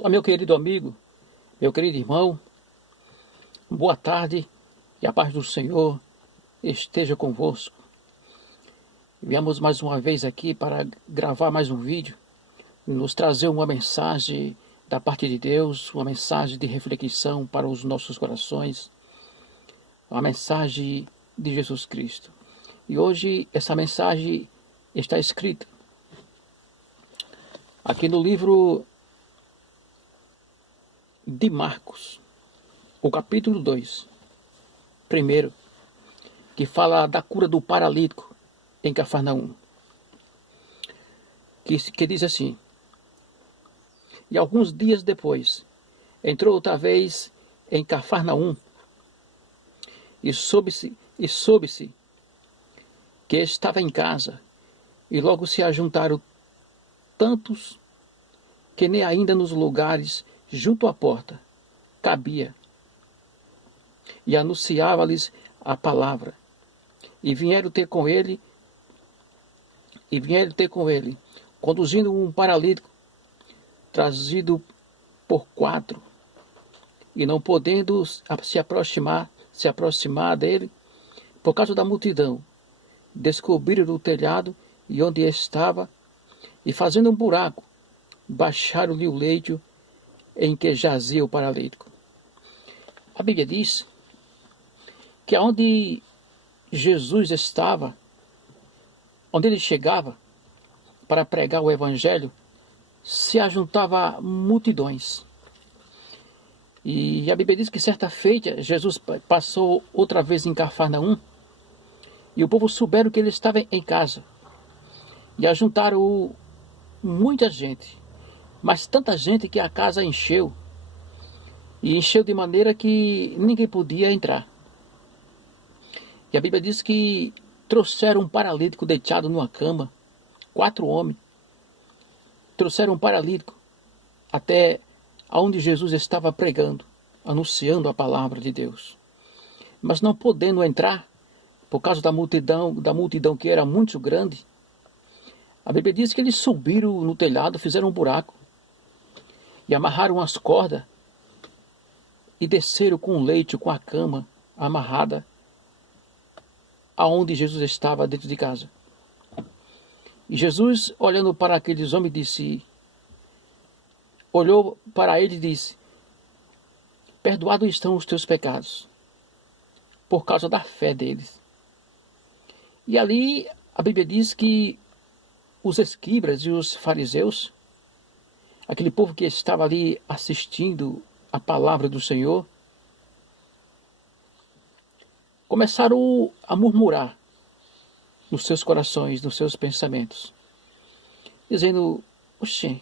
Olá, meu querido amigo, meu querido irmão, boa tarde e a paz do Senhor esteja convosco. Viemos mais uma vez aqui para gravar mais um vídeo, nos trazer uma mensagem da parte de Deus, uma mensagem de reflexão para os nossos corações, uma mensagem de Jesus Cristo. E hoje essa mensagem está escrita aqui no livro de Marcos, o capítulo 2, primeiro, que fala da cura do paralítico em Cafarnaum, que diz assim: e alguns dias depois, entrou outra vez em Cafarnaum, e soube-se que estava em casa, e logo se ajuntaram tantos que nem ainda nos lugares junto à porta cabia, e anunciava-lhes a palavra. E vieram ter com ele, conduzindo um paralítico, trazido por 4, e não podendo se aproximar dele, por causa da multidão, descobriram o telhado e onde estava, e fazendo um buraco, baixaram-lhe o leito em que jazia o paralítico. A Bíblia diz que aonde Jesus estava, onde ele chegava para pregar o Evangelho, se ajuntava multidões. E a Bíblia diz que certa feita Jesus passou outra vez em Cafarnaum, e o povo souberam que ele estava em casa, e ajuntaram muita gente, mas tanta gente que a casa encheu, e encheu de maneira que ninguém podia entrar. E a Bíblia diz que trouxeram um paralítico deitado numa cama, 4 homens, trouxeram um paralítico até onde Jesus estava pregando, anunciando a palavra de Deus. Mas não podendo entrar, por causa da multidão que era muito grande, a Bíblia diz que eles subiram no telhado, fizeram um buraco, e amarraram as cordas, e desceram com o leito, com a cama amarrada, aonde Jesus estava dentro de casa. E Jesus, olhando para aqueles homens, olhou para ele e disse: perdoados estão os teus pecados, por causa da fé deles. E ali a Bíblia diz que os escribas e os fariseus, aquele povo que estava ali assistindo a palavra do Senhor, começaram a murmurar nos seus corações, nos seus pensamentos, dizendo: oxê,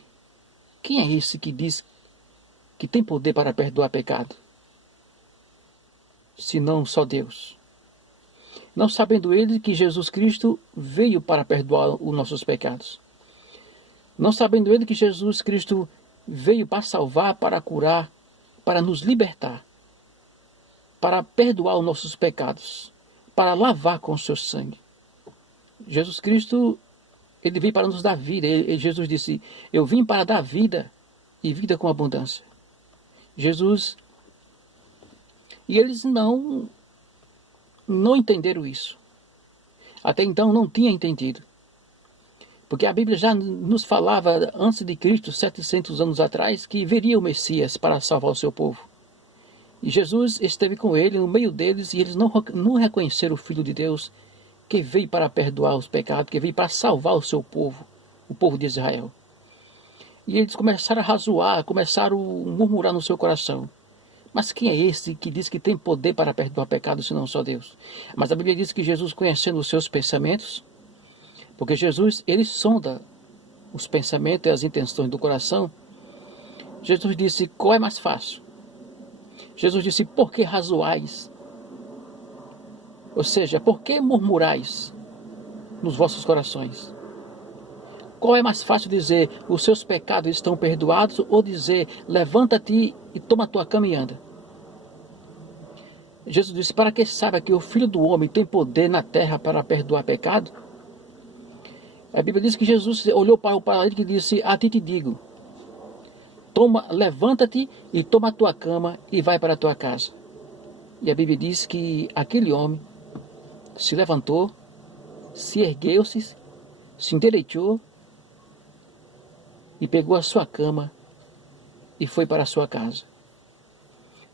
quem é esse que diz que tem poder para perdoar pecado, senão só Deus? Não sabendo eles que Jesus Cristo veio para perdoar os nossos pecados. Não sabendo ele que Jesus Cristo veio para salvar, para curar, para nos libertar, para perdoar os nossos pecados, para lavar com o seu sangue. Jesus Cristo, ele veio para nos dar vida. Jesus disse: eu vim para dar vida, e vida com abundância. Jesus, e eles não entenderam isso. Até então não tinham entendido. Porque a Bíblia já nos falava, antes de Cristo, 700 anos atrás, que viria o Messias para salvar o seu povo. E Jesus esteve com ele, no meio deles, e eles não reconheceram o Filho de Deus, que veio para perdoar os pecados, que veio para salvar o seu povo, o povo de Israel. E eles começaram a razoar, começaram a murmurar no seu coração: mas quem é esse que diz que tem poder para perdoar pecados, senão só Deus? Mas a Bíblia diz que Jesus, conhecendo os seus pensamentos, porque Jesus, ele sonda os pensamentos e as intenções do coração, Jesus disse: qual é mais fácil? Jesus disse: por que razoais? Ou seja, por que murmurais nos vossos corações? Qual é mais fácil dizer: os seus pecados estão perdoados, ou dizer: levanta-te e toma a tua cama e anda? Jesus disse: para que saiba que o Filho do Homem tem poder na terra para perdoar pecado. A Bíblia diz que Jesus olhou para o paralítico e disse: a ti te digo, levanta-te e toma a tua cama e vai para a tua casa. E a Bíblia diz que aquele homem se levantou, se ergueu-se, se endireitou e pegou a sua cama e foi para a sua casa.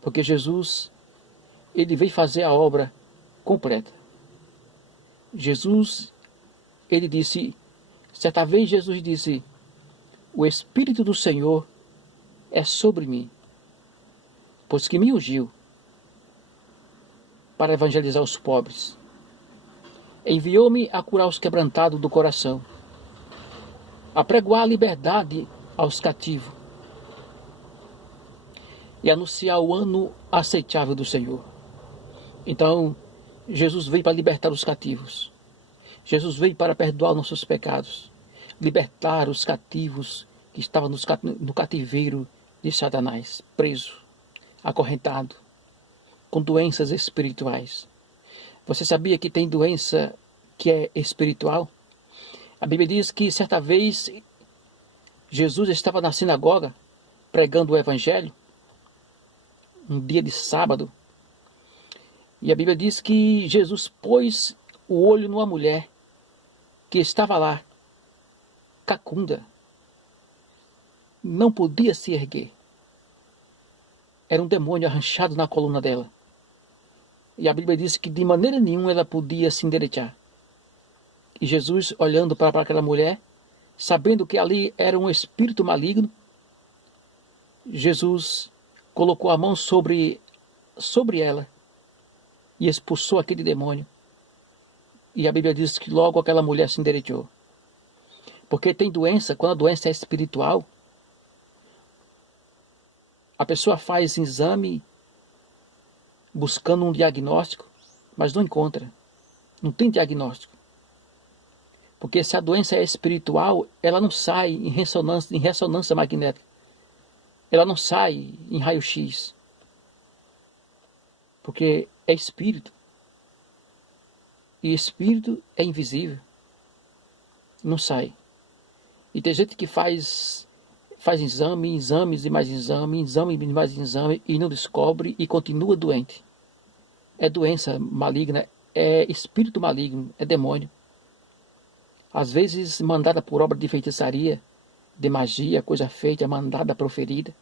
Porque Jesus, ele veio fazer a obra completa. Jesus, ele disse, certa vez Jesus disse, o Espírito do Senhor é sobre mim, pois que me ungiu para evangelizar os pobres. Enviou-me a curar os quebrantados do coração, a pregoar a liberdade aos cativos e anunciar o ano aceitável do Senhor. Então, Jesus veio para libertar os cativos. Jesus veio para perdoar nossos pecados, libertar os cativos que estavam no cativeiro de Satanás, preso, acorrentado, com doenças espirituais. Você sabia que tem doença que é espiritual? A Bíblia diz que certa vez Jesus estava na sinagoga pregando o Evangelho, um dia de sábado, e a Bíblia diz que Jesus pôs o olho numa mulher que estava lá, cacunda, não podia se erguer. Era um demônio arranchado na coluna dela. E a Bíblia diz que de maneira nenhuma ela podia se endireitar. E Jesus, olhando para aquela mulher, sabendo que ali era um espírito maligno, Jesus colocou a mão sobre ela e expulsou aquele demônio. E a Bíblia diz que logo aquela mulher se endireitou. Porque tem doença, quando a doença é espiritual, a pessoa faz exame buscando um diagnóstico, mas não encontra. Não tem diagnóstico. Porque se a doença é espiritual, ela não sai em ressonância magnética. Ela não sai em raio-x. Porque é espírito. E espírito é invisível. Não sai. E tem gente que faz exames e mais exame e não descobre e continua doente. É doença maligna, é espírito maligno, é demônio. Às vezes mandada por obra de feitiçaria, de magia, coisa feita, mandada proferida.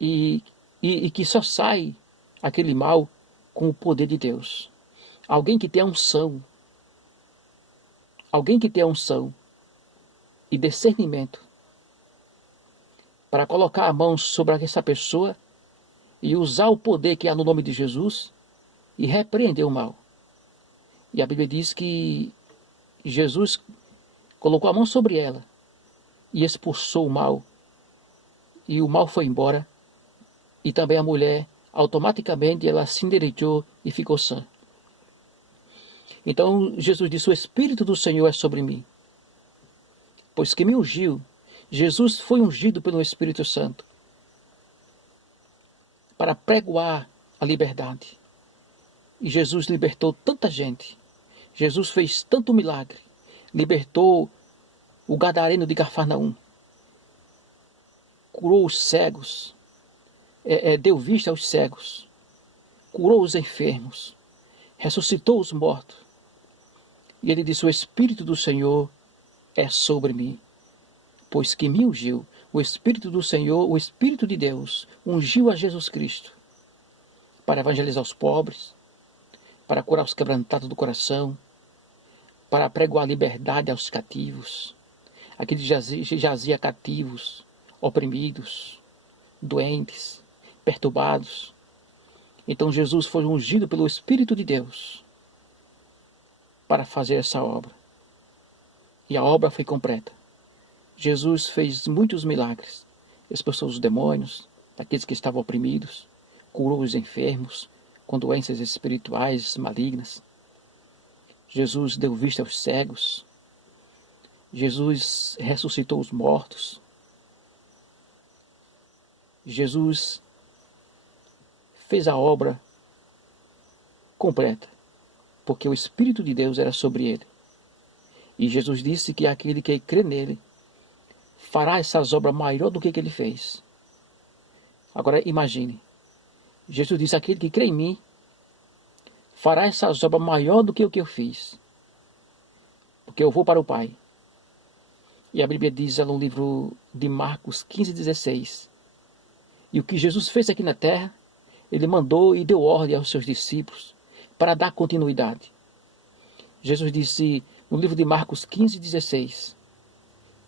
E que só sai aquele mal com o poder de Deus. Alguém que tem a unção. Alguém que tem a unção e discernimento para colocar a mão sobre essa pessoa e usar o poder que há no nome de Jesus e repreender o mal. E a Bíblia diz que Jesus colocou a mão sobre ela e expulsou o mal. E o mal foi embora. E também a mulher, automaticamente, ela se endireitou e ficou sã. Então Jesus disse, o Espírito do Senhor é sobre mim, pois que me ungiu. Jesus foi ungido pelo Espírito Santo para pregoar a liberdade. E Jesus libertou tanta gente. Jesus fez tanto milagre. Libertou o gadareno de Cafarnaum. Curou os cegos. Deu vista aos cegos. Curou os enfermos. Ressuscitou os mortos. E ele disse, o Espírito do Senhor é sobre mim, pois que me ungiu. O Espírito do Senhor, o Espírito de Deus, ungiu a Jesus Cristo para evangelizar os pobres, para curar os quebrantados do coração, para pregoar a liberdade aos cativos, aqueles que jazia cativos, oprimidos, doentes, perturbados. Então Jesus foi ungido pelo Espírito de Deus para fazer essa obra. E a obra foi completa. Jesus fez muitos milagres. Expulsou os demônios, daqueles que estavam oprimidos, curou os enfermos com doenças espirituais malignas. Jesus deu vista aos cegos. Jesus ressuscitou os mortos. Jesus fez a obra completa, porque o Espírito de Deus era sobre ele. E Jesus disse que aquele que crê nele fará essas obras maior do que ele fez. Agora imagine, Jesus disse, aquele que crê em mim, fará essas obras maior do que o que eu fiz, porque eu vou para o Pai. E a Bíblia diz no livro de Marcos 15:16, e o que Jesus fez aqui na terra, ele mandou e deu ordem aos seus discípulos para dar continuidade. Jesus disse no livro de Marcos 15:16,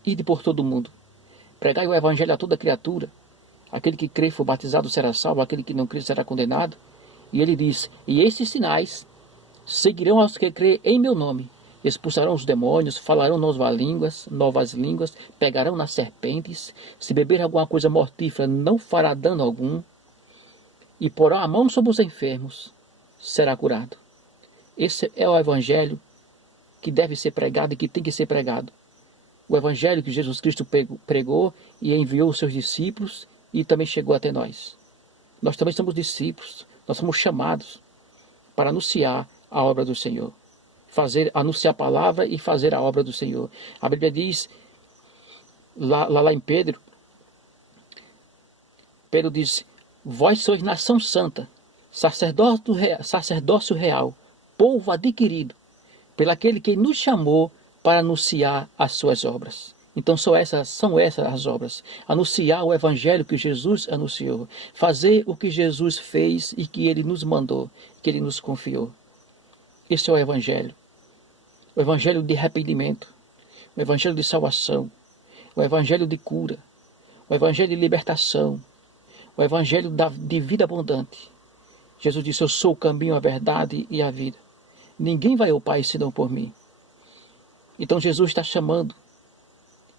ide por todo o mundo, pregai o evangelho a toda criatura, aquele que crê e for batizado será salvo, aquele que não crê será condenado. E ele diz, e esses sinais seguirão aos que crê em meu nome, expulsarão os demônios, falarão novas línguas, pegarão nas serpentes, se beber alguma coisa mortífera não fará dano algum, e porão a mão sobre os enfermos, será curado. Esse é o evangelho que deve ser pregado e que tem que ser pregado. O evangelho que Jesus Cristo pregou e enviou os seus discípulos e também chegou até nós. Nós também somos discípulos, nós somos chamados para anunciar a obra do Senhor. Anunciar a palavra e fazer a obra do Senhor. A Bíblia diz, lá em Pedro diz, vós sois nação santa, sacerdócio real, povo adquirido, pelo aquele que nos chamou para anunciar as suas obras. Então são essas as obras. Anunciar o evangelho que Jesus anunciou. Fazer o que Jesus fez e que ele nos mandou, que ele nos confiou. Esse é o evangelho. O evangelho de arrependimento. O evangelho de salvação. O evangelho de cura. O evangelho de libertação. O evangelho de vida abundante. Jesus disse, eu sou o caminho, a verdade e a vida. Ninguém vai ao Pai senão por mim. Então Jesus está chamando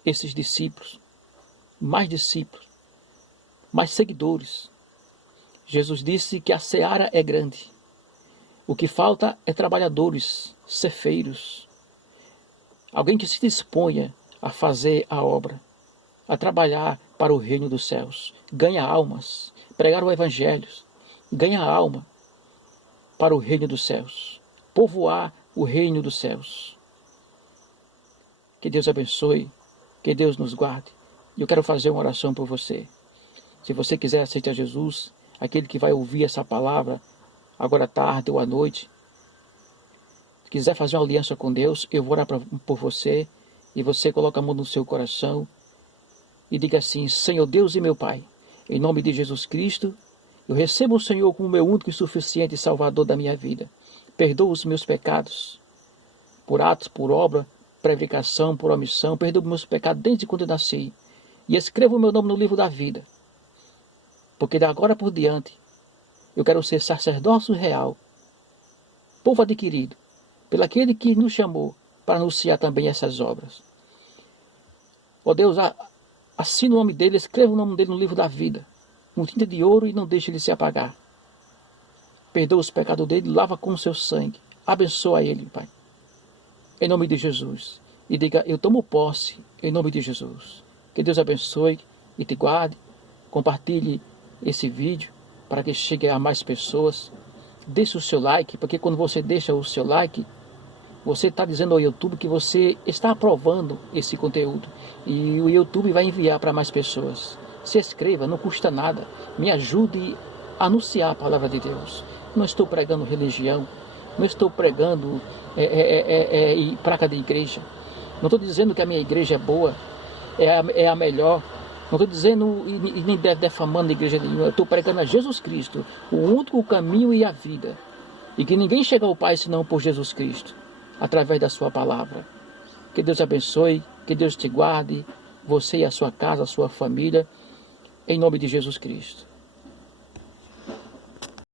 esses discípulos, mais seguidores. Jesus disse que a seara é grande. O que falta é trabalhadores, cefeiros. Alguém que se disponha a fazer a obra, a trabalhar para o reino dos céus. Ganha almas, pregar o evangelho, ganha alma para o reino dos céus. Povoar o reino dos céus. Que Deus abençoe. Que Deus nos guarde. E eu quero fazer uma oração por você. Se você quiser aceitar Jesus, aquele que vai ouvir essa palavra, agora à tarde ou à noite, se quiser fazer uma aliança com Deus, eu vou orar por você, e você coloca a mão no seu coração, e diga assim, Senhor Deus e meu Pai, em nome de Jesus Cristo, eu recebo o Senhor como meu único e suficiente Salvador da minha vida. Perdoa os meus pecados, por atos, por obra, prevaricação, por omissão, perdoa os meus pecados desde quando eu nasci, e escreva o meu nome no livro da vida, porque de agora por diante, eu quero ser sacerdócio real, povo adquirido, pelo aquele que nos chamou para anunciar também essas obras. Ó Deus, assina o nome dele, escreva o nome dele no livro da vida, com tinta de ouro e não deixe ele se apagar. Perdoa os pecados dele, lava com o seu sangue, abençoa ele, Pai. Em nome de Jesus. E diga, eu tomo posse em nome de Jesus. Que Deus abençoe e te guarde. Compartilhe esse vídeo para que chegue a mais pessoas. Deixe o seu like, porque quando você deixa o seu like, você está dizendo ao YouTube que você está aprovando esse conteúdo. E o YouTube vai enviar para mais pessoas. Se inscreva, não custa nada. Me ajude a anunciar a palavra de Deus. Não estou pregando religião. Não estou pregando placa de igreja. Não estou dizendo que a minha igreja é boa, é a melhor. Não estou dizendo e nem defamando a igreja nenhuma. Eu estou pregando a Jesus Cristo, o único caminho e a vida. E que ninguém chega ao Pai senão por Jesus Cristo, através da sua palavra. Que Deus abençoe, que Deus te guarde, você e a sua casa, a sua família, em nome de Jesus Cristo.